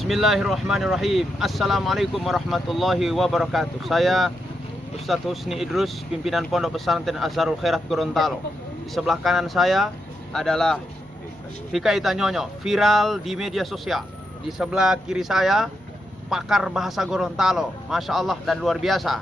Bismillahirrahmanirrahim. Assalamualaikum warahmatullahi wabarakatuh. Saya Ustadz Husni Idrus, pimpinan Pondok Pesantren Azharul Khairat Gorontalo. Di sebelah kanan saya adalah Fika Itanyonyo, viral di media sosial. Di sebelah kiri saya pakar bahasa Gorontalo, Masya Allah dan luar biasa.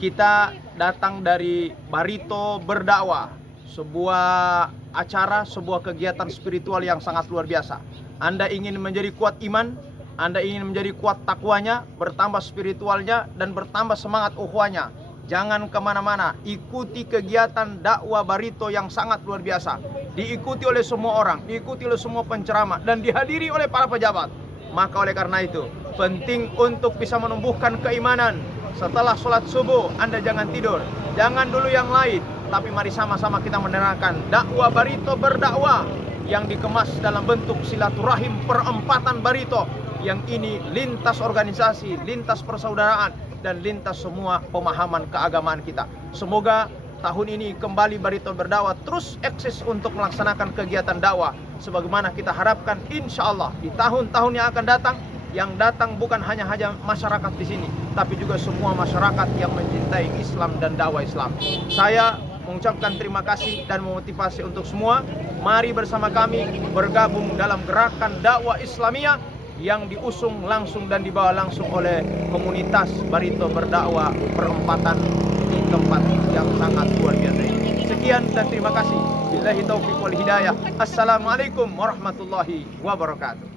Kita datang dari Barito Berdakwah, sebuah acara, sebuah kegiatan spiritual yang sangat luar biasa. Anda ingin menjadi kuat iman, Anda ingin menjadi kuat takwanya, bertambah spiritualnya, dan bertambah semangat ukhuwahnya. Jangan kemana-mana, ikuti kegiatan dakwah Barito yang sangat luar biasa. Diikuti oleh semua orang, diikuti oleh semua penceramah, dan dihadiri oleh para pejabat. Maka oleh karena itu, penting untuk bisa menumbuhkan keimanan. Setelah sholat subuh, Anda jangan tidur. Jangan dulu yang lain, tapi mari sama-sama kita mendengarkan dakwah Barito Berdakwah yang dikemas dalam bentuk silaturahim perempatan Barito, yang ini lintas organisasi, lintas persaudaraan, dan lintas semua pemahaman keagamaan kita. Semoga tahun ini kembali Barito Berdakwah terus eksis untuk melaksanakan kegiatan dakwah sebagaimana kita harapkan, insya Allah di tahun-tahun yang akan datang. Yang datang bukan hanya masyarakat di sini, tapi juga semua masyarakat yang mencintai Islam dan dakwah Islam. Saya mengucapkan terima kasih dan memotivasi untuk semua. Mari bersama kami bergabung dalam gerakan dakwah Islamiyah yang diusung langsung dan dibawa langsung oleh komunitas Barito Berdakwah perempatan di tempat yang sangat luar biasa ini. Sekian dan terima kasih. Billahi taufiq wal hidayah. Assalamualaikum warahmatullahi wabarakatuh.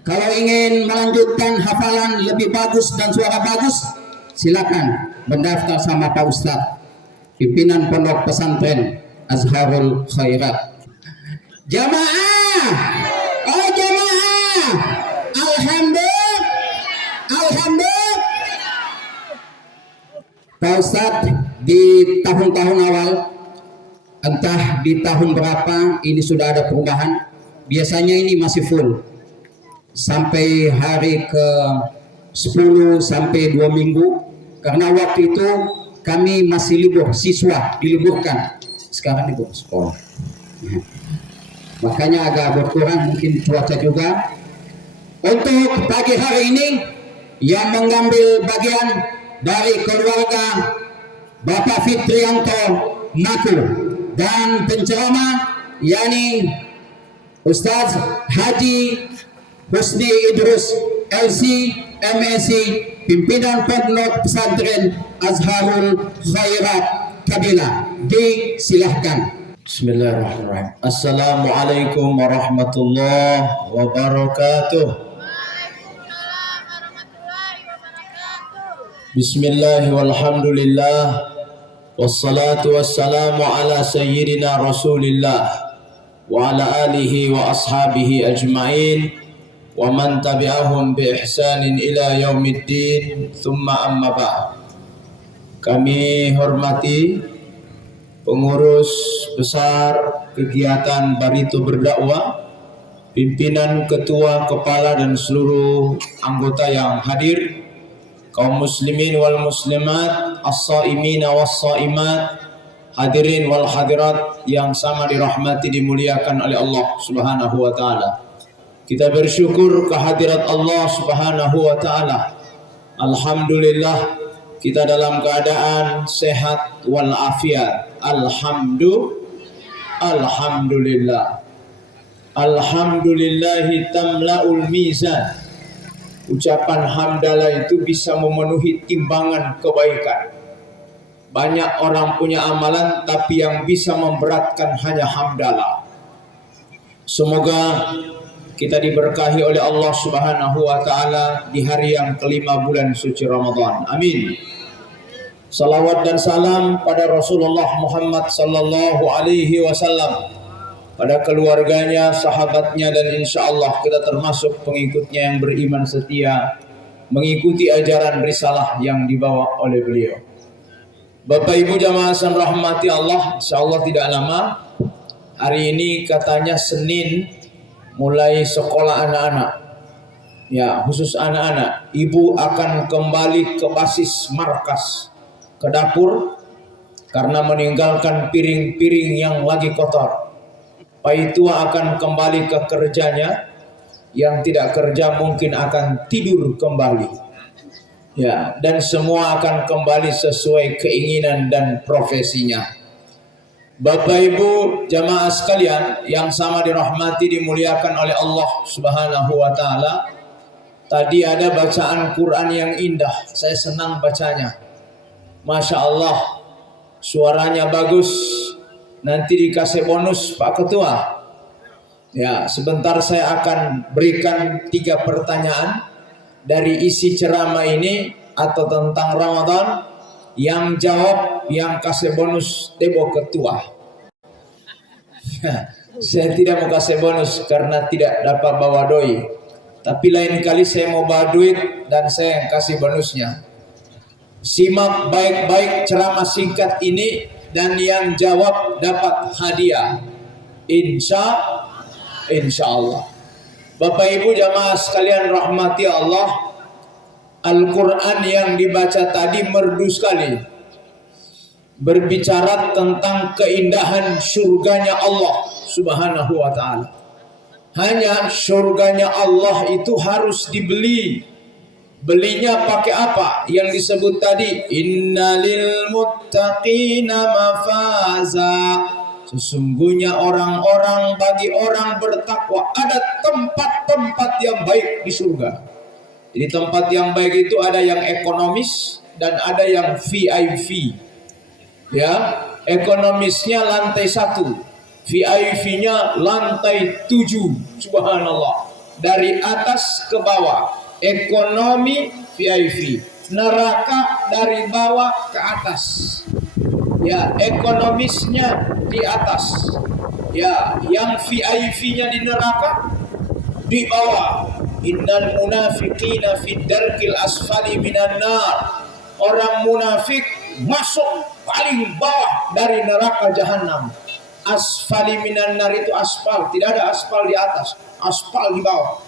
Kalau ingin melanjutkan hafalan lebih bagus dan suara bagus, silakan mendaftar sama Pak Ustadz, pimpinan Pondok Pesantren Azharul Khairat. Jamaah, oh jamaah, alhamdulillah, alhamdulillah. Pak Ustadz, di tahun-tahun awal, entah di tahun berapa, ini sudah ada perubahan. Biasanya ini masih full sampai hari ke 10 sampai 2 minggu, karena waktu itu kami masih libur, siswa diliburkan, sekarang libur sekolah. Makanya agak berkurang, mungkin cuaca juga. Untuk pagi hari ini yang mengambil bagian dari keluarga Bapak Fitrianto Naku dan penceramah yakni Ustaz Haji Husni Idrus LC MSc, pimpinan Pondok Pesantren Azharul Khairat Kabila, disilahkan. Bismillahirrahmanirrahim. Assalamualaikum warahmatullahi wabarakatuh. Bismillah walhamdulillah wassalatu wassalamu ala sayyidina Rasulillah wa ala alihi wa ashabihi ajma'in wa man tabi'ahum bi ihsanin ila yaumiddin, thumma amma ba'd. Kami hormati pengurus besar kegiatan Barito Berdakwah, pimpinan, ketua, kepala dan seluruh anggota yang hadir, kaum muslimin wal muslimat, as-saimina was-saimat, hadirin wal hadirat yang sama dirahmati dimuliakan oleh Allah Subhanahu wa taala. Kita bersyukur kehadirat Allah Subhanahu wa taala. Alhamdulillah kita dalam keadaan sehat wal afiat. Alhamdulillah. Alhamdulillahi tamla'ul mizan. Ucapan hamdalah itu bisa memenuhi timbangan kebaikan. Banyak orang punya amalan, tapi yang bisa memberatkan hanya hamdalah. Semoga kita diberkahi oleh Allah Subhanahu wa taala di hari yang kelima bulan suci Ramadan. Amin. Salawat dan salam pada Rasulullah Muhammad sallallahu alaihi wasallam, pada keluarganya, sahabatnya, dan insya Allah kita termasuk pengikutnya yang beriman setia, mengikuti ajaran risalah yang dibawa oleh beliau. Bapak Ibu jamaah yang rahmati Allah, insya Allah tidak lama, hari ini katanya Senin mulai sekolah anak-anak, ya khusus anak-anak, ibu akan kembali ke basis markas, ke dapur, karena meninggalkan piring-piring yang lagi kotor. Pak Itua akan kembali ke kerjanya, yang tidak kerja mungkin akan tidur kembali. Ya, dan semua akan kembali sesuai keinginan dan profesinya. Bapak Ibu jamaah sekalian yang sama dirahmati dimuliakan oleh Allah Subhanahu wa taala. Tadi ada bacaan Quran yang indah. Saya senang bacanya. Masya Allah, suaranya bagus. Nanti dikasih bonus Pak Ketua. Ya, sebentar saya akan berikan 3 pertanyaan dari isi ceramah ini atau tentang Ramadan. Yang jawab, yang kasih bonus Debo Ketua. Saya tidak mau kasih bonus karena tidak dapat bawa doi. Tapi lain kali saya mau bawa duit dan saya yang kasih bonusnya. Simak baik-baik ceramah singkat ini dan yang jawab dapat hadiah. Insya Allah. Bapak Ibu jamaah sekalian rahmati Allah. Al-Quran yang dibaca tadi merdu sekali. Berbicara tentang keindahan surganya Allah Subhanahu wa ta'ala. Hanya surganya Allah itu harus dibeli. Belinya pakai apa? Yang disebut tadi, innalil muttaqina mafaza. Sesungguhnya orang-orang, bagi orang bertakwa ada tempat-tempat yang baik di surga. Jadi tempat yang baik itu ada yang ekonomis dan ada yang VIP. Ya, ekonomisnya lantai 1, VIP-nya lantai 7. Subhanallah. Dari atas ke bawah. Ekonomi VIP. Neraka dari bawah ke atas. Ya, ekonomisnya di atas. Ya, yang VIP-nya di neraka di bawah. Innal munafiqina fid darkil asfali minan nar. Orang munafik masuk paling bawah dari neraka jahanam. Asfali minan nar itu aspal, tidak ada aspal di atas, aspal di bawah.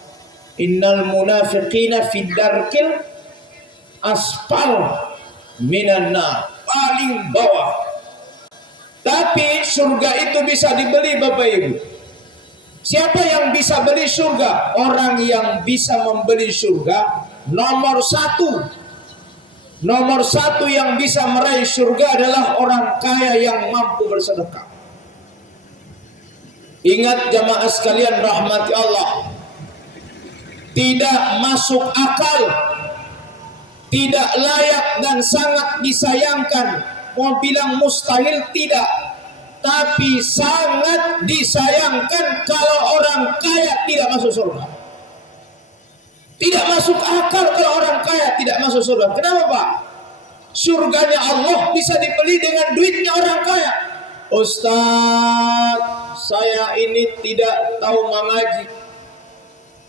Innal munafiqina fid darkil aspal minan nar, paling bawah. Tapi surga itu bisa dibeli Bapak Ibu. Siapa yang bisa beli surga? Orang yang bisa membeli surga nomor 1. Nomor 1 yang bisa meraih surga adalah orang kaya yang mampu bersedekah. Ingat jamaah sekalian rahmati Allah. Tidak masuk akal, tidak layak dan sangat disayangkan. Mau bilang mustahil tidak. Tapi sangat disayangkan kalau orang kaya tidak masuk surga. Tidak masuk akal kalau orang kaya tidak masuk surga. Kenapa Pak? Surganya Allah bisa dibeli dengan duitnya orang kaya. Ustaz, saya ini tidak tahu mengaji.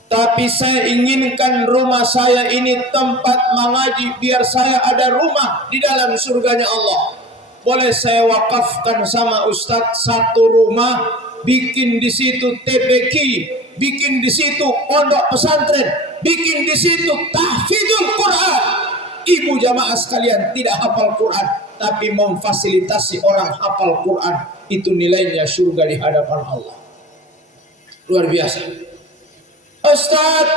Tapi saya inginkan rumah saya ini tempat mengaji biar saya ada rumah di dalam surganya Allah. Boleh saya wakafkan sama Ustadz 1 rumah, bikin di situ TPQ, bikin di situ pondok pesantren, bikin di situ tahfidzul Quran. Ibu jamaah sekalian tidak hafal Quran, tapi memfasilitasi orang hafal Quran, itu nilainya surga di hadapan Allah. Luar biasa. Ustadz,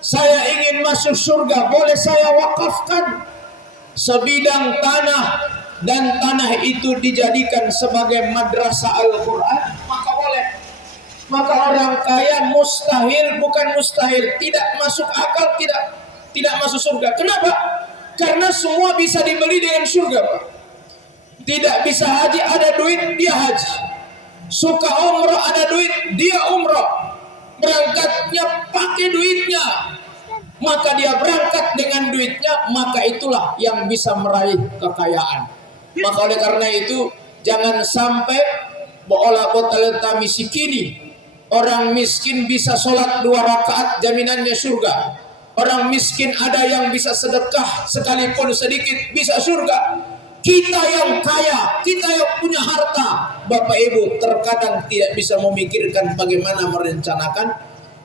saya ingin masuk surga, boleh saya wakafkan sebidang tanah dan tanah itu dijadikan sebagai madrasah Al-Quran, maka boleh. Maka orang kaya mustahil, bukan mustahil, tidak masuk akal, tidak masuk surga. Kenapa? Karena semua bisa dibeli dengan surga Pak. Tidak bisa haji, ada duit dia haji. Suka umroh, ada duit dia umroh. Berangkatnya pakai duitnya, maka dia berangkat dengan duitnya, maka itulah yang bisa meraih kekayaan. Maka oleh karena itu jangan sampai bola botal misikini. Orang miskin bisa sholat 2 rakaat jaminannya surga. Orang miskin ada yang bisa sedekah sekalipun sedikit bisa surga. Kita yang kaya, kita yang punya harta, Bapak Ibu terkadang tidak bisa memikirkan bagaimana merencanakan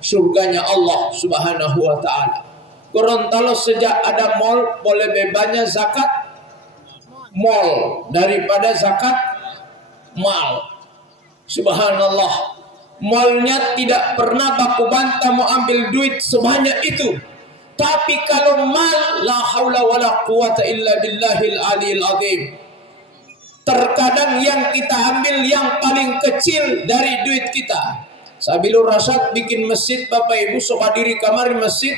surganya Allah Subhanahu wa ta'ala. Gorontalo sejak ada mall boleh bebasnya zakat mall daripada zakat mal. Subhanallah. Malnya tidak pernah baku bantah mau ambil duit sebanyak itu. Tapi kalau mal, la haula wala quwata illa billahil aliyil azim. Terkadang yang kita ambil yang paling kecil dari duit kita. Sabilur Rasyad bikin masjid, Bapak Ibu sobat diri kamar masjid.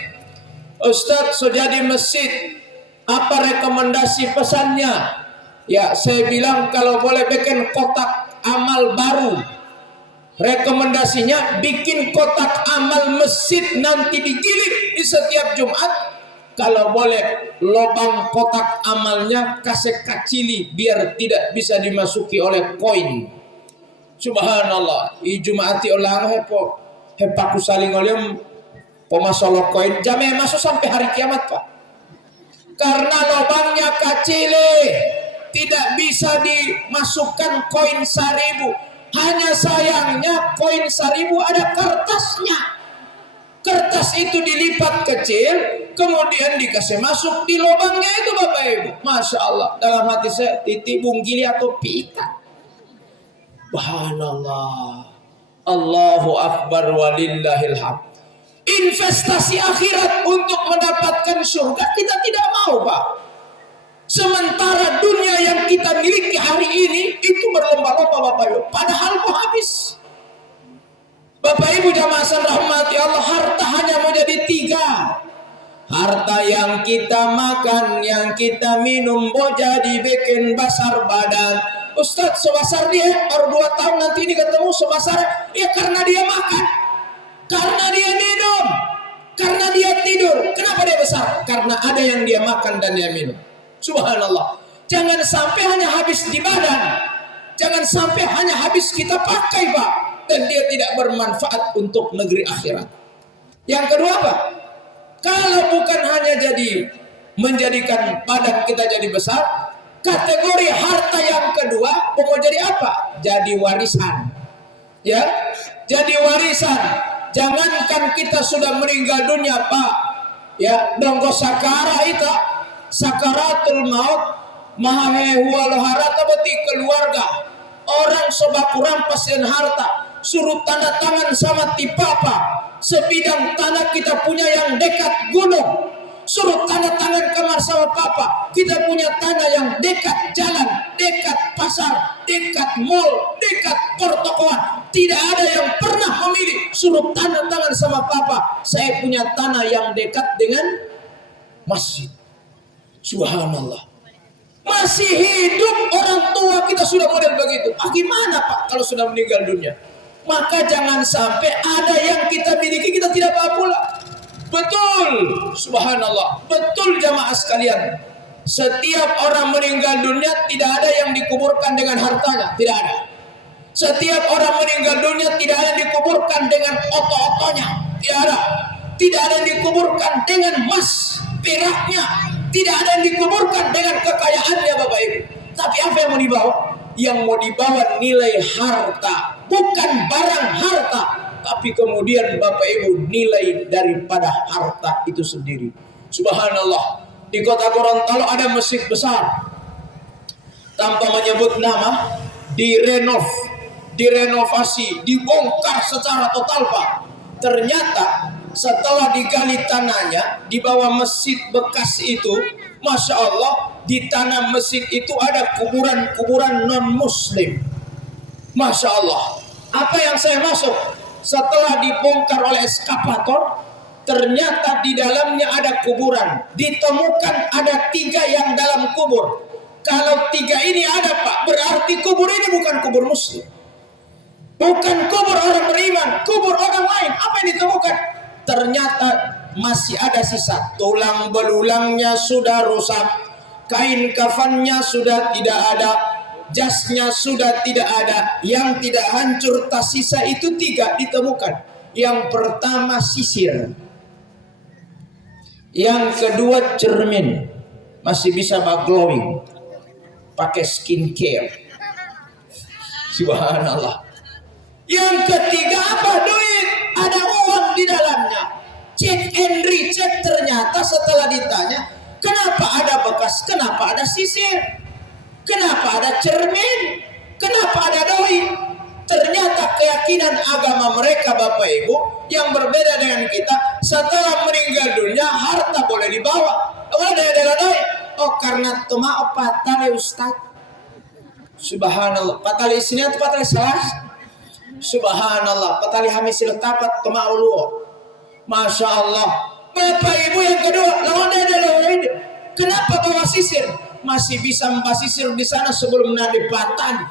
Ustadz so jadi masjid, apa rekomendasi pesannya? Ya saya bilang kalau boleh bikin kotak amal baru. Rekomendasinya bikin kotak amal masjid, nanti digiling di setiap Jumat. Kalau boleh lubang kotak amalnya kasih kacili biar tidak bisa dimasuki oleh koin. Subhanallah. I Jumati ulang hepaku saling oleh pemasok koin. Jamnya masuk sampai hari kiamat, Pak. Karena lubangnya kacili, tidak bisa dimasukkan koin 1000. Hanya sayangnya koin 1000 ada kertasnya. Kertas itu dilipat kecil, kemudian dikasih masuk di lubangnya itu, Bapak Ibu. Masya Allah, dalam hati saya titik bunggili atau pita. Subhanallah. Allahu Akbar walillahil hamd. Investasi akhirat untuk mendapatkan surga kita tidak mau, Pak. Sementara dunia yang kita miliki hari ini itu berlomba-lomba, Bapak Ibu. Padahal mau habis. Bapak Ibu jamaah rahmati Allah, harta hanya menjadi 3. Harta yang kita makan, yang kita minum, mau jadi bikin besar badan. Ustadz sebesar dia baru 2 tahun nanti ini ketemu sebesar ya karena dia makan, karena dia minum, karena dia tidur. Kenapa dia besar? Karena ada yang dia makan dan dia minum. Subhanallah. Jangan sampai hanya habis di badan, jangan sampai hanya habis kita pakai, Pak, dan dia tidak bermanfaat untuk negeri akhirat. Yang kedua, Pak, kalau bukan hanya jadi menjadikan badan kita jadi besar, kategori harta yang kedua mau jadi apa? Jadi warisan. Ya, jadi warisan. Jangankan kita sudah meninggal dunia, Pak, ya dongko sakara itu sakaratul maut mahahehualoharata beti keluarga orang sobat kurang pasien harta suruh tanda tangan sama tipapa sebidang tanah kita punya yang dekat gunung, suruh tanda tangan kamar sama papa kita punya tanah yang dekat jalan, dekat pasar, dekat mall, dekat pertokoan. Tidak ada yang pernah memilih suruh tanda tangan sama papa saya punya tanah yang dekat dengan masjid. Subhanallah. Masih hidup orang tua kita sudah model begitu. Bagaimana, Pak, kalau sudah meninggal dunia? Maka jangan sampai ada yang kita miliki kita tidak bawa pula. Betul, subhanallah, betul jamaah sekalian. Setiap orang meninggal dunia tidak ada yang dikuburkan dengan hartanya, tidak ada. Setiap orang meninggal dunia tidak ada yang dikuburkan dengan oto-otonya, tidak ada. Tidak ada yang dikuburkan dengan emas, peraknya, tidak ada yang dikuburkan dengan kekayaannya, Bapak Ibu. Tapi apa yang mau dibawa? Yang mau dibawa nilai harta, bukan barang harta, tapi kemudian Bapak Ibu nilai daripada harta itu sendiri. Subhanallah. Di kota Gorontalo ada masjid besar, tanpa menyebut nama, direnovasi, dibongkar secara total, Pak. Ternyata setelah digali tanahnya di bawah masjid bekas itu, Masya Allah, di tanah masjid itu ada kuburan-kuburan non-muslim. Masya Allah. Apa yang saya masuk? Setelah dibongkar oleh eskavator, ternyata di dalamnya ada kuburan. Ditemukan ada 3 yang dalam kubur. Kalau 3 ini ada, Pak, berarti kubur ini bukan kubur muslim, bukan kubur orang beriman, kubur orang lain. Apa yang ditemukan? Ternyata masih ada sisa. Tulang belulangnya sudah rusak, kain kafannya sudah tidak ada, jasnya sudah tidak ada. Yang tidak hancur tas sisa itu 3 ditemukan. Yang pertama sisir, yang kedua cermin, masih bisa glowing, pakai skincare. Subhanallah. Yang ketiga apa? Duit, ada uang di dalamnya. Cek and recheck, ternyata setelah ditanya kenapa ada bekas, kenapa ada sisir, kenapa ada cermin, kenapa ada doi, ternyata ternyata keyakinan agama mereka Bapak Ibu yang berbeda dengan kita, setelah meninggal dunia harta boleh dibawa. Oh karena toma patale Ustaz. Subhanallah. Patale isini atau patale salah? Subhanallah. Patale hamisil tapat toma ulu. Masya Allah. Bapak Ibu yang kedua, lawan kenapa bawa sisir? Masih bisa membasisir di sana sebelum nadi patan.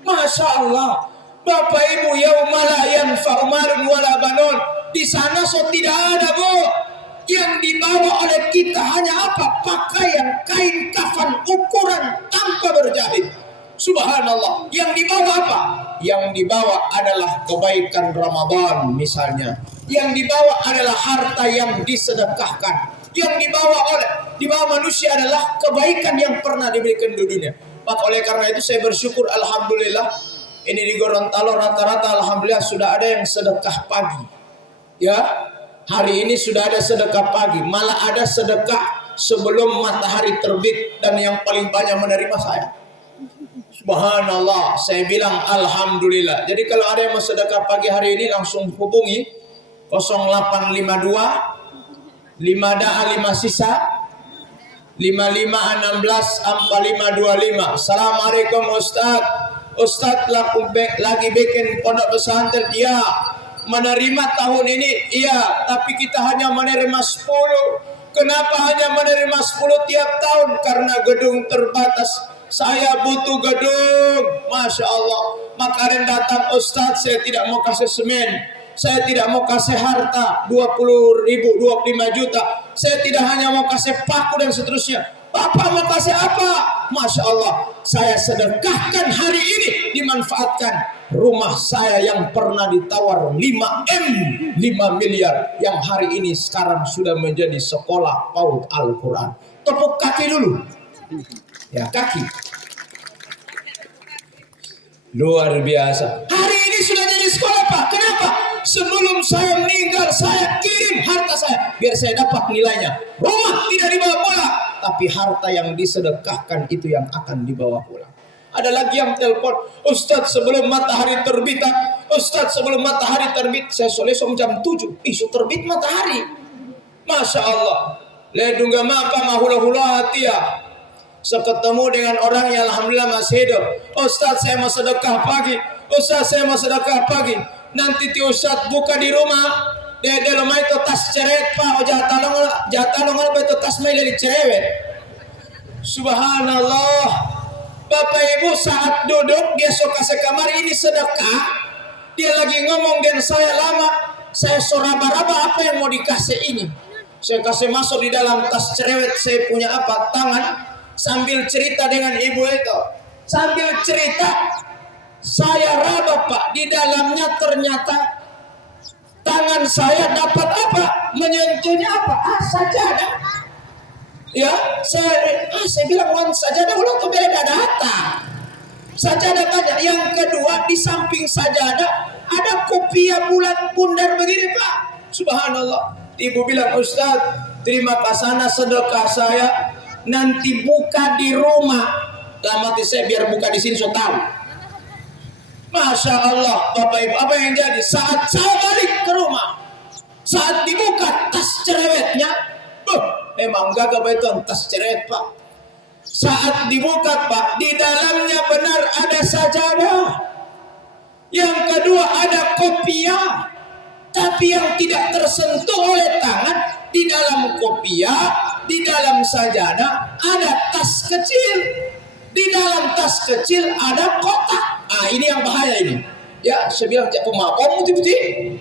Masya Allah. Bapak Ibu, yauma la yanfa'u malun wala banun. Di sana so tidak ada, Bu. Yang dibawa oleh kita hanya apa? Pakaian, kain kafan ukuran tanpa berjahit. Subhanallah. Yang dibawa apa? Yang dibawa adalah kebaikan Ramadan misalnya. Yang dibawa adalah harta yang disedekahkan. Yang dibawa manusia adalah kebaikan yang pernah diberikan di dunia. Maka oleh karena itu saya bersyukur alhamdulillah ini di Gorontalo rata-rata alhamdulillah sudah ada yang sedekah pagi. Ya, hari ini sudah ada sedekah pagi, malah ada sedekah sebelum matahari terbit dan yang paling banyak menerima saya. Subhanallah, saya bilang alhamdulillah. Jadi kalau ada yang mau sedekah pagi hari ini langsung hubungi 0852 5 daa 5 sisa 5516 4525. Assalamualaikum Ustaz. Ustaz lagi bikin pondok pesantren. Iya. Menerima tahun ini? Iya. Tapi kita hanya menerima 10. Kenapa hanya menerima 10 tiap tahun? Karena gedung terbatas. Saya butuh gedung. Masya Allah. Maka ada datang, Ustaz saya tidak mau kasih semen, saya tidak mau kasih harta 20.000, 25 juta. Saya tidak hanya mau kasih paku dan seterusnya. Bapak mau kasih apa? Masya Allah, saya sedekahkan hari ini, dimanfaatkan rumah saya yang pernah ditawar 5M, 5 miliar, yang hari ini sekarang sudah menjadi sekolah PAUD Al-Quran. Tepuk kaki dulu. Ya, kaki. Luar biasa. Hari ini sudah jadi sekolah, Pak. Kenapa? Sebelum saya meninggal, saya kirim harta saya biar saya dapat nilainya. Rumah tidak dibawa pulang, tapi harta yang disedekahkan itu yang akan dibawa pulang. Ada lagi yang telepon, Ustaz sebelum matahari terbit, Ustaz sebelum matahari terbit, saya solesom jam 7, isu terbit matahari. Masya Allah. Ledungga mapa mahula-hula hatia. Seketemu dengan orang yang alhamdulillah masih hidup. Ustaz saya mau sedekah pagi, Ustaz saya mau sedekah pagi. Nanti ti Ustaz buka di rumah, dia lemah itu tas ceret Pak, jatah longal itu tas mai dari cerewet. Subhanallah. Bapak Ibu saat duduk dia suka sekamar ini sedekah, dia lagi ngomong dengan saya lama, saya soraba-raba apa yang mau dikasih ini. Saya kasih masuk di dalam tas cerewet saya punya apa tangan, sambil cerita dengan ibu itu, sambil cerita saya raba Pak, di dalamnya ternyata tangan saya dapat apa, menyentuhnya apa, sajadah. Ya, saya bilang wan sajadah ulang tuh beda data. Sajadah banyak. Yang kedua di samping sajadah ada kopiah bulat bundar begini Pak. Subhanallah. Ibu bilang Ustaz, terima kasana sedekah saya. Nanti buka di rumah. Lama saya biar buka di sini so tahu. Masya Allah, Bapak Ibu, apa yang jadi? Saat saya balik ke rumah, saat dibuka tas cerewetnya, memang gagah itu tas cerewet Pak. Saat dibuka Pak, di dalamnya benar ada sajadah. Yang kedua ada kopiah, tapi yang tidak tersentuh oleh tangan. Di dalam kopiah, di dalam sajadah ada tas kecil. Di dalam tas kecil ada kotak. Ini yang bahaya ini. Ya, saya bilang cak pemapom putih-putih.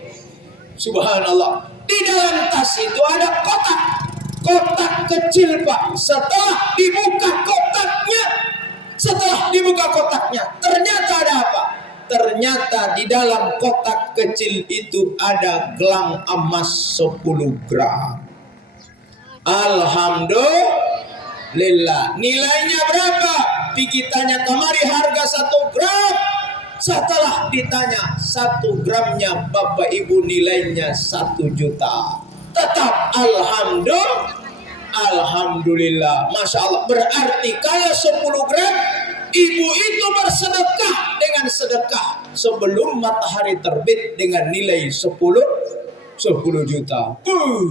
Subhanallah. Di dalam tas itu ada kotak. Kotak kecil Pak. Setelah dibuka kotaknya, ternyata ada apa? Ternyata di dalam kotak kecil itu ada gelang emas 10 gram. Alhamdulillah. Nilainya berapa? Pikitannya kemari harga 1 gram. Setelah ditanya 1 gramnya Bapak Ibu nilainya 1 juta. Tetap alhamdulillah. Masya Allah. Berarti kalau 10 gram ibu itu bersedekah dengan dengan sedekah sebelum matahari terbit dengan nilai 10 juta.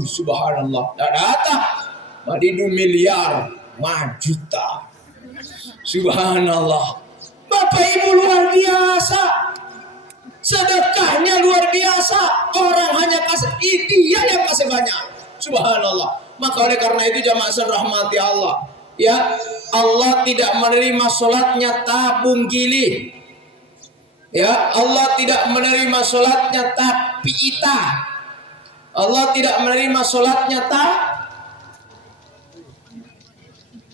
Subhanallah. Dan datang madidu miliar, juta. Subhanallah. Bapak Ibu luar biasa. Sedekahnya luar biasa. Orang hanya kasih, dia yang kasih banyak. Subhanallah. Maka oleh karena itu jamaah rahmati Allah, ya, Allah tidak menerima salatnya tabung gili. Ya, Allah tidak menerima salatnya tapi ita. Allah tidak menerima salatnya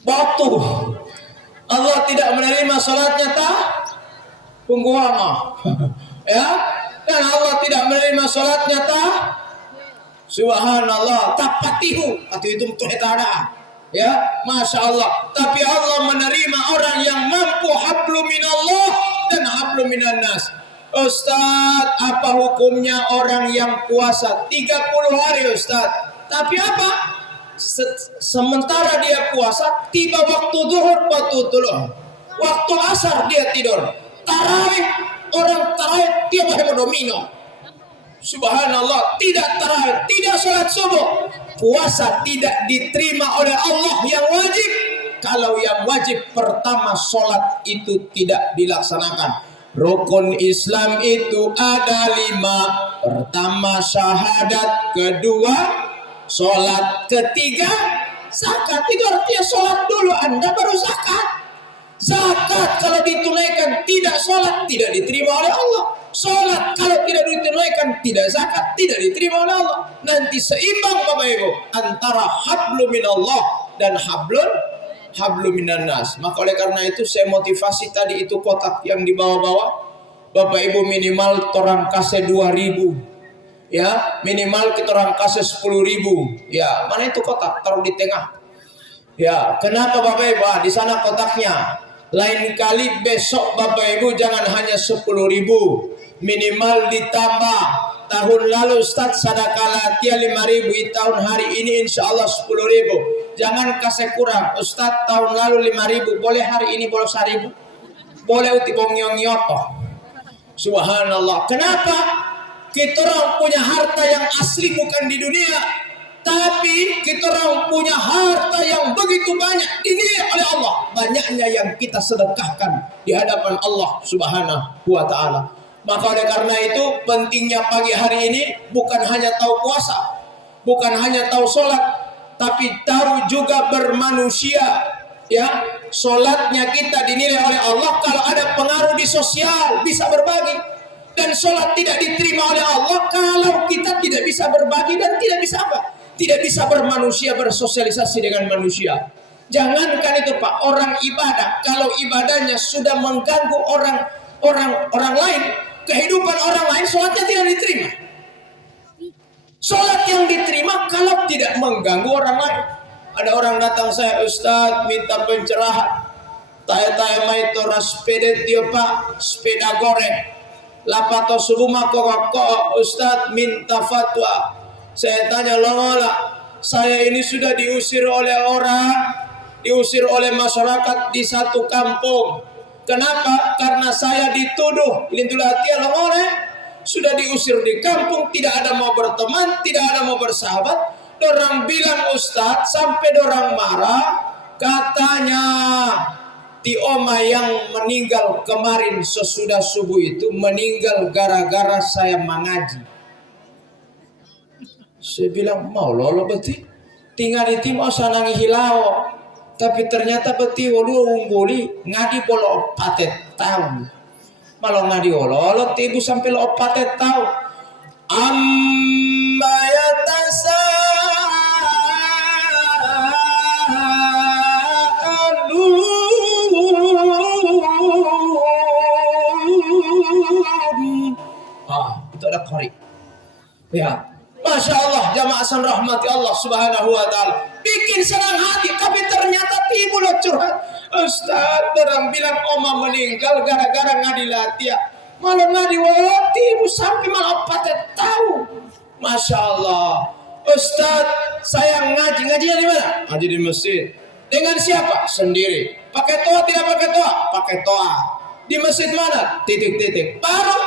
batu. Allah tidak menerima salatnya pungguanga. Ya, dan Allah tidak menerima salatnya subhanallah tapatihu. Atau itu ada. Ya, masya Allah. Tapi Allah menerima orang yang mampu hablum minallah dan hablum minannas. Ustaz, apa hukumnya orang yang puasa 30 hari Ustaz? Tapi apa? Sementara dia puasa, tiba waktu zuhur waktu asar dia tidur. Tarawih, orang tarawih dia pakai domino. Subhanallah, tidak tarawih, tidak sholat subuh. Puasa tidak diterima oleh Allah yang wajib. Kalau yang wajib pertama sholat itu tidak dilaksanakan. Rukun Islam itu ada 5. Pertama syahadat, kedua sholat, ketiga zakat. Itu artinya sholat dulu Anda baru zakat. Zakat kalau ditunaikan tidak sholat tidak diterima oleh Allah. Sholat kalau tidak ditunaikan tidak zakat tidak diterima oleh Allah. Nanti seimbang Bapak Ibu antara hablum minallah dan hablum minannas. Maka oleh karena itu saya motivasi tadi itu kotak yang dibawa-bawa. Bapak Ibu minimal torang kasih 2.000. Ya, minimal kita orang kasih 10.000. Ya, mana itu kotak? Taruh di tengah. Ya, kenapa Bapak Ibu? Di sana kotaknya. Lain kali besok Bapak Ibu jangan hanya 10.000, minimal ditambah. Tahun lalu Ustaz sedekah latihan 5.000, tahun hari ini insya Allah 10.000. Jangan kasih kurang. Ustaz tahun lalu 5.000, boleh hari ini boleh 1.000, boleh uti bongnyong-nyoto. Subhanallah. Kenapa? Kita orang punya harta yang asli bukan di dunia, tapi kita orang punya harta yang begitu banyak dinilai oleh Allah. Banyaknya yang kita sedekahkan di hadapan Allah Subhanahu wa ta'ala. Maka oleh karena itu pentingnya pagi hari ini bukan hanya tahu puasa, bukan hanya tahu sholat, tapi tahu juga bermanusia. Ya, sholatnya kita dinilai oleh Allah kalau ada pengaruh di sosial, bisa berbagi. Dan sholat tidak diterima oleh Allah kalau kita tidak bisa berbagi dan tidak bisa apa? Tidak bisa bermanusia, bersosialisasi dengan manusia. Jangankan itu Pak, orang ibadah, kalau ibadahnya sudah mengganggu orang lain, kehidupan orang lain, sholatnya tidak diterima. Sholat yang diterima kalau tidak mengganggu orang lain. Ada orang datang, saya Ustaz minta pencerahan. Taya-taya mai toras sepeda dia Pak, sepeda goreng. Lapato subuh mako Ustaz minta fatwa. Saya tanya longola, saya ini sudah diusir oleh orang, diusir oleh masyarakat di satu kampung. Kenapa? Karena saya dituduh lintulatia longola, sudah diusir di kampung, tidak ada mau berteman, tidak ada mau bersahabat. Dorang bilang Ustaz, sampai dorang marah, katanya di oma yang meninggal kemarin sesudah subuh itu meninggal gara-gara saya mengaji. Saya bilang mau lolo beti, tinggal di tim osanangi hilau, tapi ternyata beti walu ungguli ngadi bolo patet tahu, malah ngadi lolo tibu sampai lo patet tahu. Amma itu ada korek. Ya, masya Allah, jamaah san rahmati Allah Subhanahu wa ta'ala. Bikin senang hati, tapi ternyata timbul curhat. Ustaz, orang bilang oma meninggal gara-gara ngadi latihan. Malah ngadi tibu sampai malah patet tahu. Masya Allah. Ustaz, saya ngajinya di mana? Ngaji di masjid. Dengan siapa? Sendiri. Pakai toa tidak pakai toa? Pakai toa. Di masjid mana? Titik-titik. Baru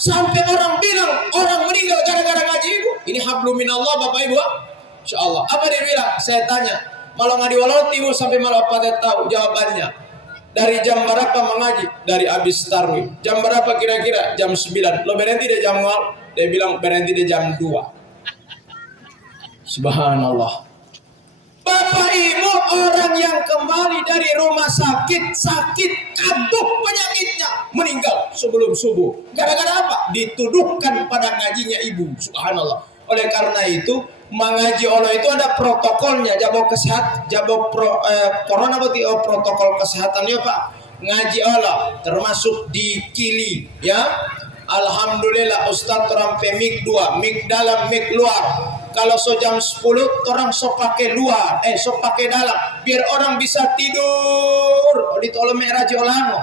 sampai orang bilang orang meninggal gara-gara ngaji ibu. Ini hablum minallah Bapak Ibu. Insyaallah. Apa dia bilang? Saya tanya. Malah ngadi walau timu sampai malah pada tahu jawabannya. Dari jam berapa mengaji? Dari habis tarawih. Jam berapa kira-kira? Jam 9. Lo berhenti di jam 0? Dia bilang berhenti di jam 2. Subhanallah. Bapak Ibu, orang yang kembali dari rumah sakit kambuh penyakitnya, meninggal sebelum subuh. Gara-gara apa? Dituduhkan pada ngajinya ibu. Subhanallah. Oleh karena itu, mengaji Allah itu ada protokolnya. Jabo kesehatan, corona berarti protokol kesehatannya Pak. Ngaji Allah termasuk di kili, ya. Alhamdulillah Ustaz rampe mik 2, mik dalam, mik luar. Kalau so jam 10 orang so pakai luar, so pakai dalam biar orang bisa tidur. Di tolong meraji olango.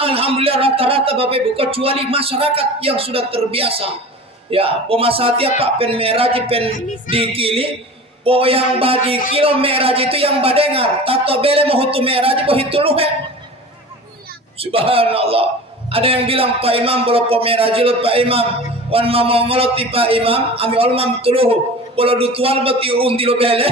Alhamdulillah rata-rata Bapak Ibu, kecuali masyarakat yang sudah terbiasa. Ya, pemasati apa pen meraji pen dikili, po yang badi kilo meraji itu yang badengar. Tato bele mau hutu meraji po hitu luhe. Subhanallah. Ada yang bilang Pak Imam boleh po meraji lo Pak Imam. Wan mama ngoloti Pak Imam, ami olmam tuluhu. Kalau dutuan berarti undi lo bele.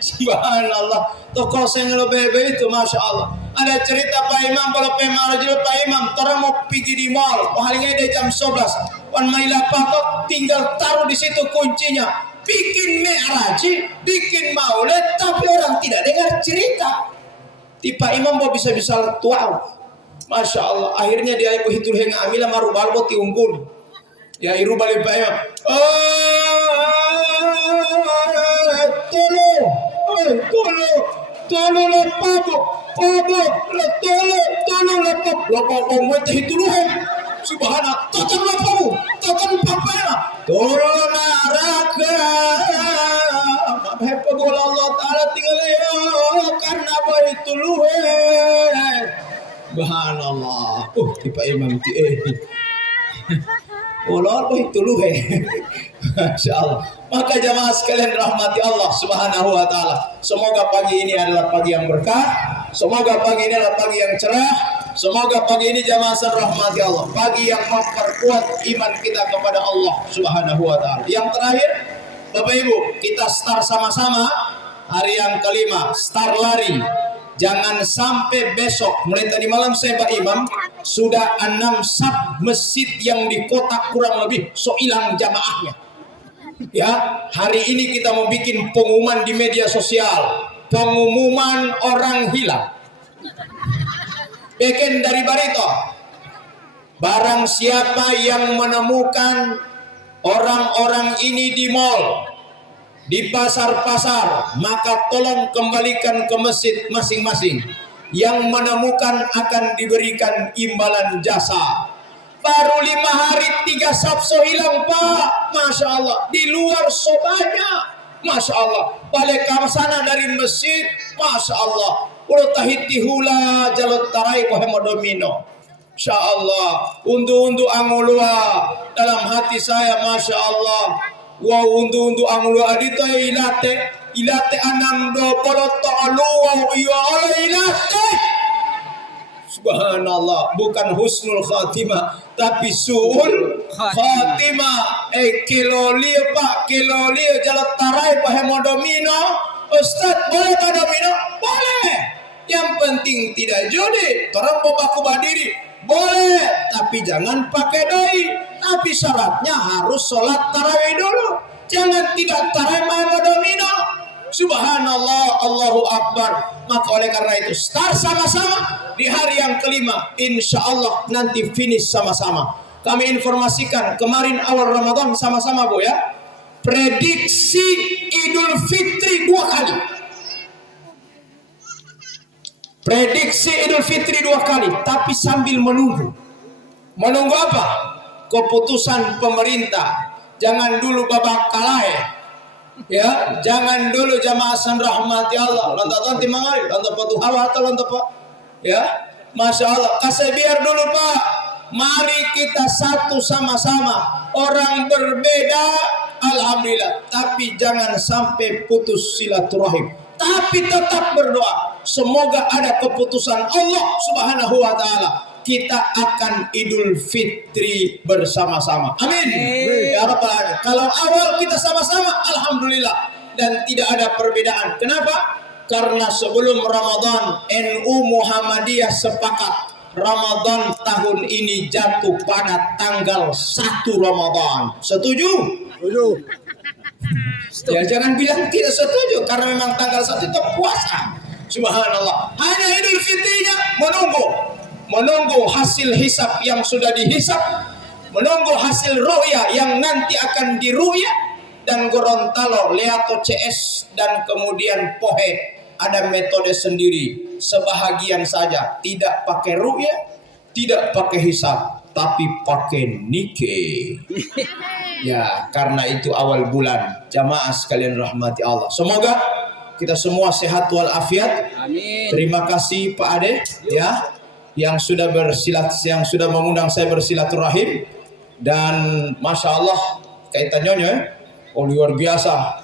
Subhanallah. Toko seng lo bele itu Masya Allah. Ada cerita Pak Imam kalau pemaraji lo Pak Imam. Orang mau pergi di mall. Pahalnya dia jam 11. Wan maila pakot tinggal taruh di situ kuncinya. Bikin meraji, bikin maulid, tapi orang tidak dengar cerita. Di Pak Imam mau bisa-bisa tuau. Masya Allah. Akhirnya dia hitung hingga amila marubal boti unggul. Ya iru balik Pak Imam. Tolong lepabok, tolong lepabok mau itu luhe. Subhanallah, totan lepabok, totan papaya, tolong naraka. Hepa bola Allah Taala tinggal ya karena itu luhe. Subhanallah. Tipe Imam ti Ulol itu luhe. Masya Allah. Maka jamaah sekalian rahmati Allah Subhanahu wa taala. Semoga pagi ini adalah pagi yang berkah. Semoga pagi ini adalah pagi yang cerah. Semoga pagi ini jamaah rahmati Allah, pagi yang memperkuat iman kita kepada Allah Subhanahu wa taala. Yang terakhir, Bapak Ibu, kita start sama-sama hari yang kelima, start lari. Jangan sampai besok, mulai tadi malam saya Pak Imam, sudah 6 sab masjid yang di kota kurang lebih so hilang jamaahnya. Ya, hari ini kita mau bikin pengumuman di media sosial, pengumuman orang hilang. Bikin dari Barito. Barang siapa yang menemukan orang-orang ini di mall, di pasar-pasar, maka tolong kembalikan ke masjid masing-masing. Yang menemukan akan diberikan imbalan jasa. Baru 5 hari 3 sabso hilang Pak. Masya Allah. Di luar so banyak. Masya Allah. Balik ke sana dari masjid. Masya Allah. Ulo tahiti hula jalot tarai pohemodomino. Masya Allah. Undu-undu angulua dalam hati saya. Masya Allah. Wow undu-undu angulua adito ilate anang do poloto aluwa iya Allah ilate. Subhanallah, bukan husnul khatimah tapi suul khatimah. Kilolia Pak, kilolia jalan tarai Pak hemodomino. Ustaz boleh Pak domino? Boleh. Yang penting tidak judi. Orang mau baku badiri boleh, tapi jangan pakai doi. Tapi syaratnya harus sholat tarawih dulu. Jangan tidak tarai Pak hemodomino. Subhanallah, Allahu Akbar. Maka oleh karena itu start sama-sama di hari yang kelima. Insya Allah nanti finish sama-sama. Kami informasikan kemarin awal Ramadan sama-sama Bu ya. Prediksi Idul Fitri 2 kali. Prediksi Idul Fitri 2 kali. Tapi sambil menunggu. Menunggu apa? Keputusan pemerintah. Jangan dulu babak kalah. Ya, jangan dulu jamaah rahmati Allah. Lantaran timangari, lantaran patuh hawa atau lantaran Pak. Ya, Masya Allah. Kasih biar dulu Pak. Mari kita satu sama-sama. Orang berbeda, alhamdulillah. Tapi jangan sampai putus silaturahim. Tapi tetap berdoa. Semoga ada keputusan Allah Subhanahu wa taala. kita akan Idul Fitri bersama-sama. Amin. Ya Rabbal Alamin. Kalau awal kita sama-sama, alhamdulillah, dan tidak ada perbedaan. Kenapa? Karena sebelum Ramadan NU Muhammadiyah sepakat Ramadan tahun ini jatuh pada tanggal 1 Ramadan. Setuju? Ya jangan bilang tidak setuju, karena memang tanggal 1 itu puasa. Subhanallah. Hanya Idul Fitrinya menunggu hasil hisab yang sudah dihisab, menunggu hasil ru'ya yang nanti akan diru'ya, dan Gorontalo, Leato CS, dan kemudian Pohe ada metode sendiri. Sebahagian saja tidak pakai ru'ya, tidak pakai hisab, tapi pakai nike. Ya, karena itu awal bulan. Jamaah sekalian rahmati Allah. Semoga kita semua sehat walafiat. Amin. Terima kasih Pak Ade ya yang sudah mengundang saya bersilaturahim, dan masya Allah kaitannya ya, luar biasa.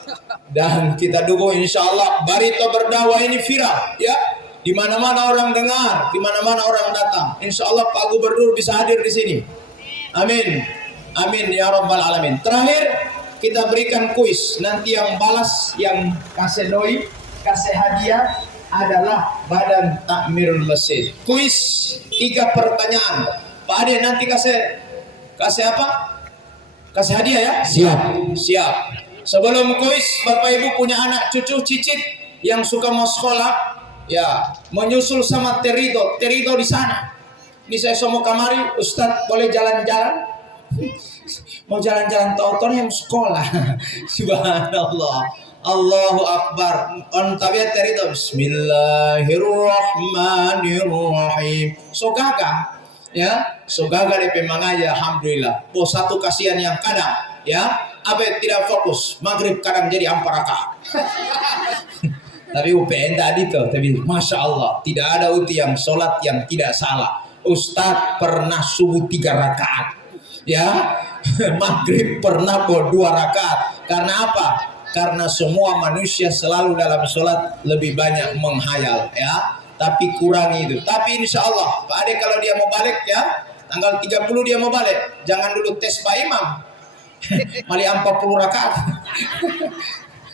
Dan kita dukung insya Allah Barito Berdakwah ini viral ya. Di mana-mana orang dengar, di mana-mana orang datang. Insya Allah Pak Gubernur bisa hadir di sini. Amin. Amin ya Rabbal Alamin. Terakhir kita berikan kuis. Nanti yang balas, yang kasih doi, kasih hadiah adalah Badan Takmirul Masjid. Kuis 3 pertanyaan. Pak Ade nanti kasih apa? Kasih hadiah ya? Siap. Sebelum kuis, Bapak Ibu punya anak, cucu, cicit yang suka mau sekolah, ya menyusul sama Terido di sana. Ini saya semua kamari, Ustadz boleh jalan-jalan? Mau jalan-jalan tahu-tahu yang sekolah. Subhanallah. Allahu Akbar. On tabiat Terido. Bismillahirrahmanirrahim. Sogaga. Ya, sogaga DP mangaya, alhamdulillah. Satu kasihan yang kadang, ya, abe tidak fokus. Maghrib kadang jadi 4 rakaat. Tapi UPN tadi tuh, tapi masya Allah tidak ada uti yang sholat yang tidak salah. Ustadz pernah subuh 3 rakaat, ya, maghrib pernah 2 rakaat. Karena apa? Karena semua manusia selalu dalam sholat lebih banyak menghayal, ya. Tapi kurangi itu. Tapi insya Allah Pak Ade kalau dia mau balik ya, tanggal 30 dia mau balik. Jangan dulu tes Pak Imam. Mali 40 rakaat.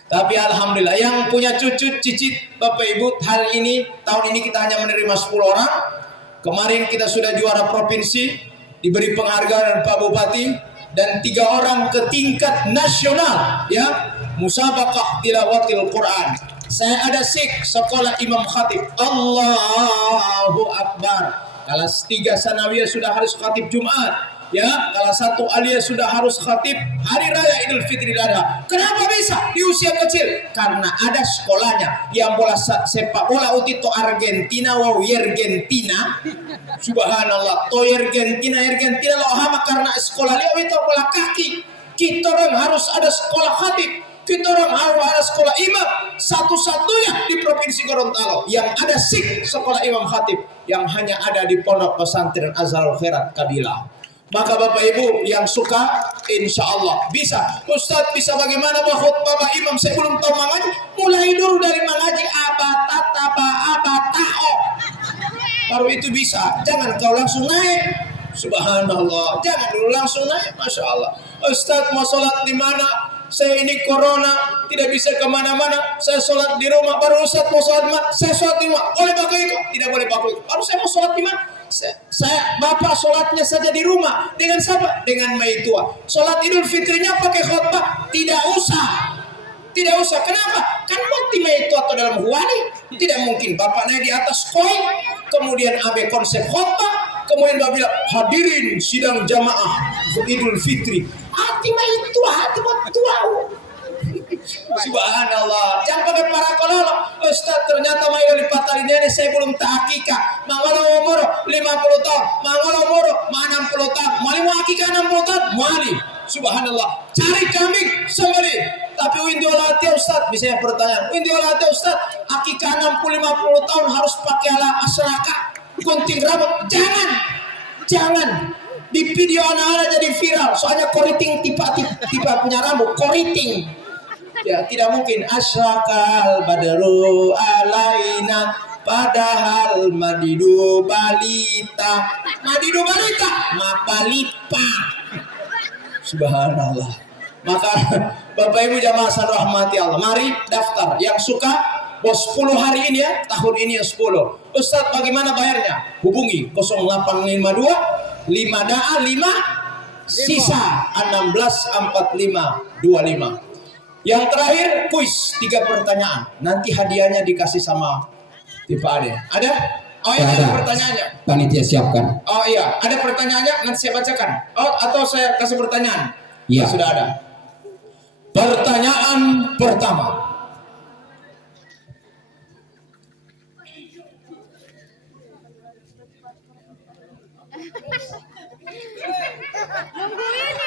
Tapi alhamdulillah yang punya cucu cicit Bapak Ibu, tahun ini kita hanya menerima 10 orang. Kemarin kita sudah juara provinsi, diberi penghargaan Pak Bupati, dan 3 orang ke tingkat nasional ya, musabaqah tilawatil Quran. Saya ada SIK, sekolah Imam Khatib. Allahu Akbar. Kelas 3 sanawiyah sudah harus khatib Jumat. Ya, kelas 1 aliyah sudah harus khatib Hari Raya Idul Fitri Adha. Kenapa bisa? Di usia kecil. Karena ada sekolahnya yang bola sepak bola utito Argentina wow Argentina. Subhanallah. To Argentina lo hama karena sekolah liya itu bola kaki. Kita orang harus ada sekolah khatib. Kita orang harus ada sekolah imam. Satu-satunya di Provinsi Gorontalo yang ada SIK, sekolah imam khatib, yang hanya ada di Pondok Pesantren Azharul Khairat Kabila. Maka Bapak Ibu yang suka, insya Allah bisa. Ustadz bisa bagaimana khutbah Pak Imam? Saya belum tahu mengaji. Mulai dulu dari mengaji abatao. Baru itu bisa. Jangan kau langsung naik. Subhanallah. Jangan dulu langsung naik. Masya Allah. Ustadz mau sholat di mana? Saya ini corona, tidak bisa kemana-mana. Saya sholat di rumah. Baru Ustadz mau sholat di mana? Saya sholat di rumah. Boleh pakai itu? Tidak boleh pakai itu. Baru saya mau sholat di mana? Bapak sholatnya saja di rumah. Dengan siapa? Dengan maitua. Sholat Idul Fitrinya pakai khutbah? Tidak usah. Tidak usah. Kenapa? Kan mati maitua atau dalam huwani. Tidak mungkin Bapak naik di atas koin, kemudian abe konsep khutbah, kemudian Bapak bilang hadirin sidang jamaah Idul Fitri. Hati maitua, hati tua. Subhanallah. Jangan pakai para kololo. Ustaz ternyata mai dari patali nenek saya belum tahakika. Mangolo umur 50 tahun. Mangolo umur 60 tahun. Mali mau akikah 60 tahun. Mali. Subhanallah. Cari kambing sembelih. Tapi windiolati Ustaz, bisa yang pertanyaan. Windiolati Ustaz, akikah 60-50 tahun harus pakai ala asyaka, gunting rambut. Jangan. Di video anak-anak jadi viral. Soalnya koriting tiba punya rambut. Koriting. Ya tidak mungkin. Asyakal badru alaina Padahal madidu balita mapalipa. Subhanallah. Maka Bapak Ibu jamaah rahmati Allah, mari daftar yang suka bos 10 hari ini ya, tahun ini yang 10. Ustadz bagaimana bayarnya? Hubungi 0852 5 daa 5 sisa 164525. Yang terakhir kuis 3 pertanyaan. Nanti hadiahnya dikasih sama tipe Ade. Ada? Oh iya, ada pertanyaannya. Panitia siapkan. Oh iya, ada pertanyaannya, nanti saya bacakan. Oh, atau saya kasih pertanyaan. Iya. Sudah ada. Pertanyaan pertama.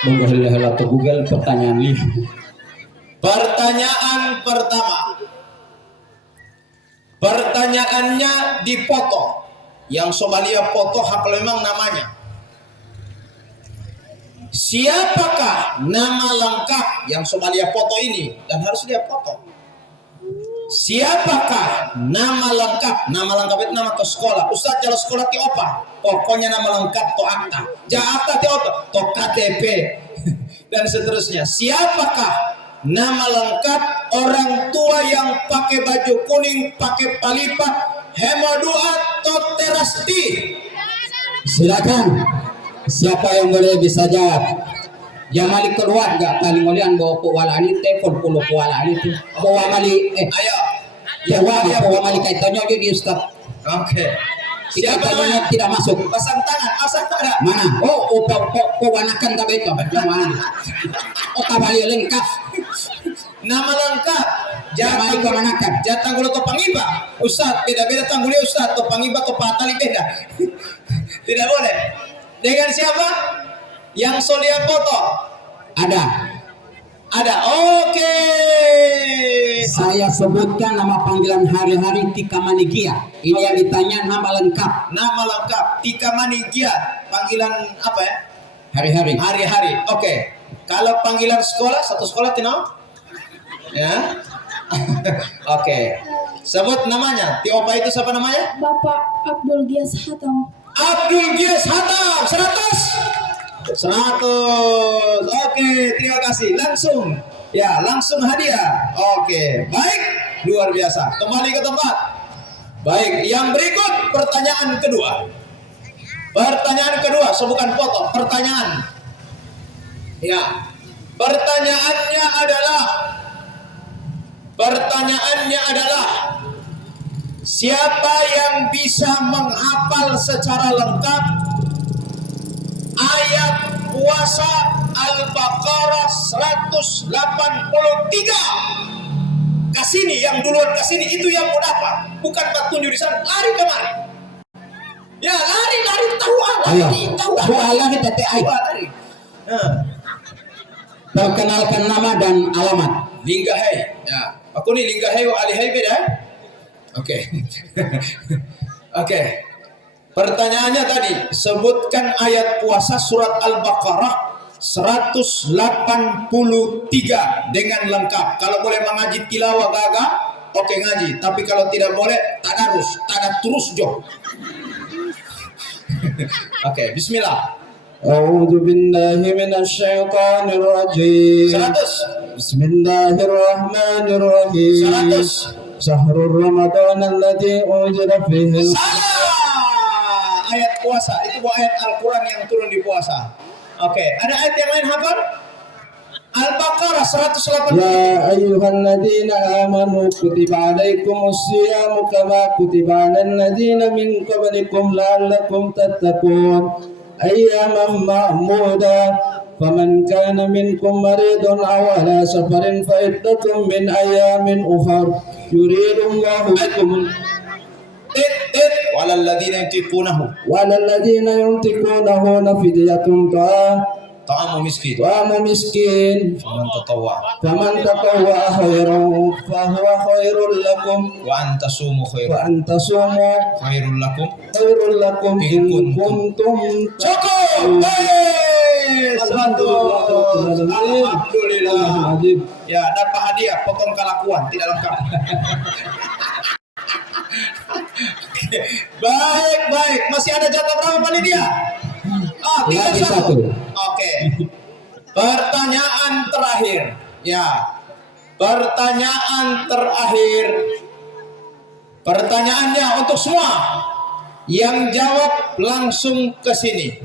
Monggo atau Google pertanyaan ini. Pertanyaan pertama. Pertanyaannya dipoto. Yang sobalia foto hafal memang namanya. Siapakah nama lengkap yang sobalia foto ini? Dan harus dia foto. Siapakah nama lengkap? Nama lengkap itu nama ke sekolah. Ustaz kalau sekolah ti apa? Pokoknya nama lengkap to akta. Ja akta ti apa? To KTP. Dan seterusnya. Siapakah nama lengkap orang tua yang pakai baju kuning, pakai palipat, hemodua toterasti? Silakan. Siapa yang boleh bisa jawab? Jamali keluar enggak paling mulian bawa po wala ni telepon pulo po wala ni tu. Bawa mali Ayo. bawa mali kaitannya dia di Ustaz. Oke. Siapa Kaitannya namanya? tidak masuk. Pasang tangan, asal tak ada. Mana? Oh, wanakan tapi itu. Mana? Oh, kabali lengkap. Nama lengkap. Jamali kemanakan? Jatanggulo to pangiba. Ustaz, beda-beda tanggulnya Ustaz. To pangiba to patali beda. Tidak boleh. Dengan siapa? Yang solia foto. Ada. Oke. Saya sebutkan nama panggilan hari-hari Tika Manigia. Ini yang ditanya nama lengkap. Nama lengkap Tika Manigia. Panggilan apa ya? Hari-hari. Hari-hari. Oke. Kalau panggilan sekolah, satu sekolah tino? Ya. Oke. Sebut namanya. Tiopa itu siapa namanya? Bapak Abdul Gias Hatam. Abdul Gias Hatam. 100. Oke, terima kasih. Langsung. Ya, langsung hadiah. Oke, baik. Luar biasa. Kembali ke tempat. Baik, yang berikut pertanyaan kedua. Pertanyaan kedua, so bukan foto, pertanyaan. Ya. Pertanyaannya adalah siapa yang bisa menghafal secara lengkap ayat puasa Al-Baqarah 183? Kasini yang duluan kasini itu yang mau dapat, bukan tunjuk di sana, lari kemari. Ya lari tahu lari tete ai. Perkenalkan nama dan alamat. Linggahai. Ya, aku nih Linggahai wa Alihai beda. Oke. Oke. Pertanyaannya tadi, sebutkan ayat puasa surat Al-Baqarah 183 dengan lengkap. Kalau boleh mengaji tilawah gagah, oke ngaji. Tapi kalau tidak boleh, tadarus, terus jo. Oke, bismillah. A'udzu billahi minasy syaithanir rajim. 100. Bismillahirrahmanirrahim. 100. Syahrul Ramadan alladzi unzila fihi. Salah. Ayat puasa itu bukan ayat Al-Quran yang turun di puasa. Oke, ada ayat yang lain hafal? Al-Baqarah 180. Ya ayyuhalladzina amanu kutiba alaikumus syiyamu kama kutiba alal ladzina min qablikum la'allakum tattaqun. Ayyaman ma'muda. Faman kana minkum maridun aw ala safarin fa iddatun min ayyamin ukhar. Yuridullahu bikum walalladzina yuntiqunahu fidyatun ta'amu miskin. Faman tatawwa khairan fa huwa khairul lakum wa antasumu khairul lakum in kuntum cukup. Alhamdulillah. Ya, dapat hadiah potong kalakuan tidak lengkap. Baik. Masih ada jatah berapa panitia? Tinggal Lagi satu. Oke. Pertanyaan terakhir. Ya. Pertanyaan terakhir. Pertanyaannya untuk semua. Yang jawab langsung ke sini.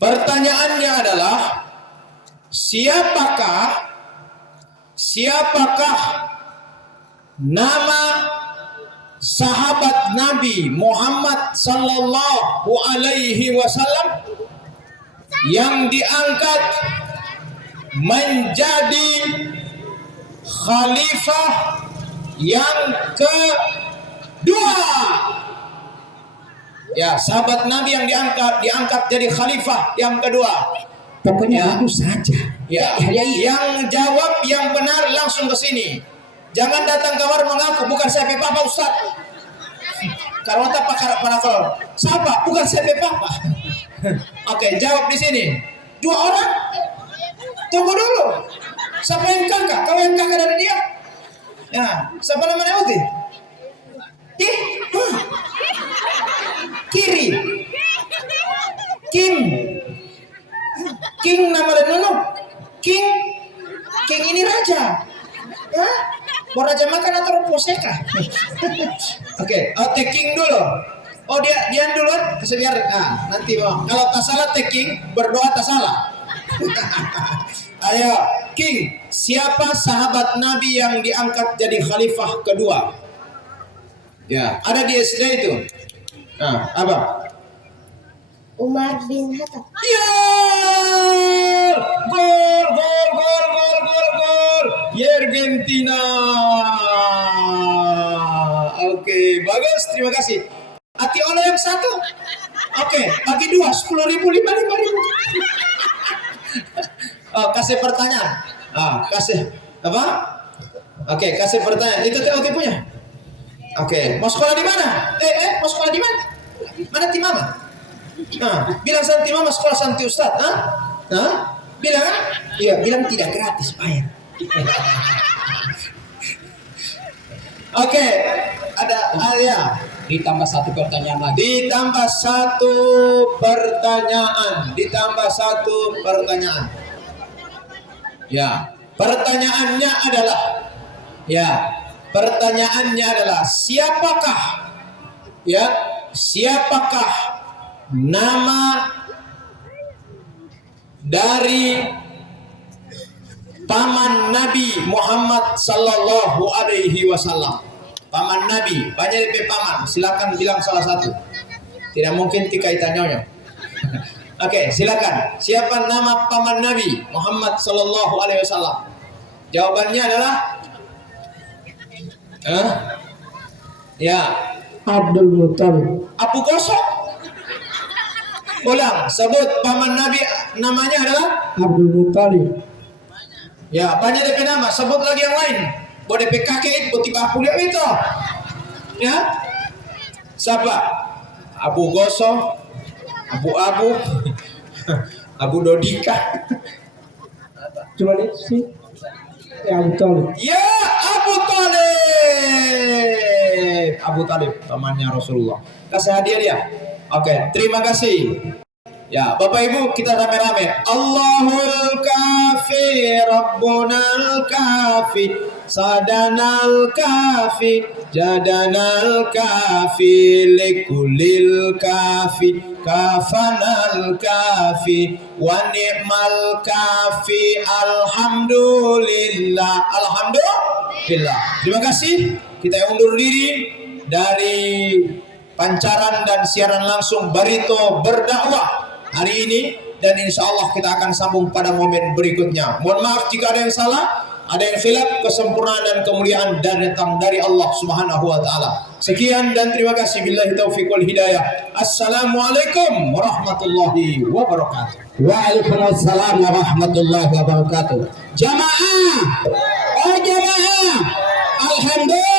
Pertanyaannya adalah siapakah nama sahabat Nabi Muhammad sallallahu alaihi wasallam yang diangkat menjadi khalifah yang kedua? Ya, sahabat Nabi yang diangkat jadi khalifah yang kedua. Pokoknya itu saja. Ya, yang jawab yang benar langsung ke sini. Jangan datang kamar mengaku bukan saya Papa Ustaz. Karena para kalau siapa? Bukan saya Papa. Oke, jawab di sini. 2 orang. Tunggu dulu. Siapa yang kakak? Kau yang kakak dari dia? Ya, siapa namanya Uti? Kiri. King nama dan Nono. King ini raja. Ya? Mau raja makan atau poseka? Oke, taking dulu. Oh dia duluan, biar nanti kalau tak salah taking, berdoa tak salah. Ayo, King, siapa sahabat Nabi yang diangkat jadi khalifah kedua? Ya, ada di SD itu. Apa? Umar bin Khattab. Ya! Gol! Argentina. Oke, bagus, terima kasih. Hati oleh yang satu. Oke, bagi 2, 10.000, 5.000. Kasih pertanyaan. Kasih apa? Oke, kasih pertanyaan. Itu TOT punya. Oke, mau sekolah di mana? Mau sekolah di mana? Mana tim mama? Bilang Santi Mama sekolah Santi Ustaz. Bilang kan? Iya, bilang tidak gratis, bayar. Oke, ada ya. Ditambah 1 pertanyaan lagi. Ditambah satu pertanyaan. Ya, pertanyaannya adalah siapakah nama dari paman Nabi Muhammad sallallahu alaihi wasallam? Paman Nabi, banyak DP paman. Silakan bilang salah satu. Tidak mungkin tiga itanyonya. Oke, silakan. Siapa nama paman Nabi Muhammad sallallahu alaihi wasallam? Jawabannya adalah ya, Abdul Muttalib. Abu Gosok. Ulang, sebut paman Nabi namanya adalah Abdul Muttalib. ya, banyak DP nama, sebut lagi yang lain. Boleh DP kakek itu tiba aku lihat itu. Ya. Siapa? Abu Gosok, Abu Dodika. Cuma itu sih. Ya, Abu Talib. Ya, Abu Talib, pamannya Rasulullah. Kasih hadiah dia. Oke, terima kasih. Ya, Bapak Ibu, kita rame-rame. Allahul kafi, Rabbunal kafi, Sadanal kafi, Jadanal kafi, Likulil kafi, Kafanal kafi, Wa ni'mal kafi, Alhamdulillah. Alhamdulillah. Terima kasih. Kita undur diri dari pancaran dan siaran langsung Barito Berdakwah hari ini, dan insya Allah kita akan sambung pada momen berikutnya. Mohon maaf jika ada yang salah, ada yang khilaf. Kesempurnaan dan kemuliaan datang dari Allah Subhanahu wa taala. Sekian dan terima kasih. Billahi taufiq wal hidayah. Assalamualaikum warahmatullahi wabarakatuh. Waalaikumsalam warahmatullahi wabarakatuh. Jamaah, jamaah. Alhamdulillah.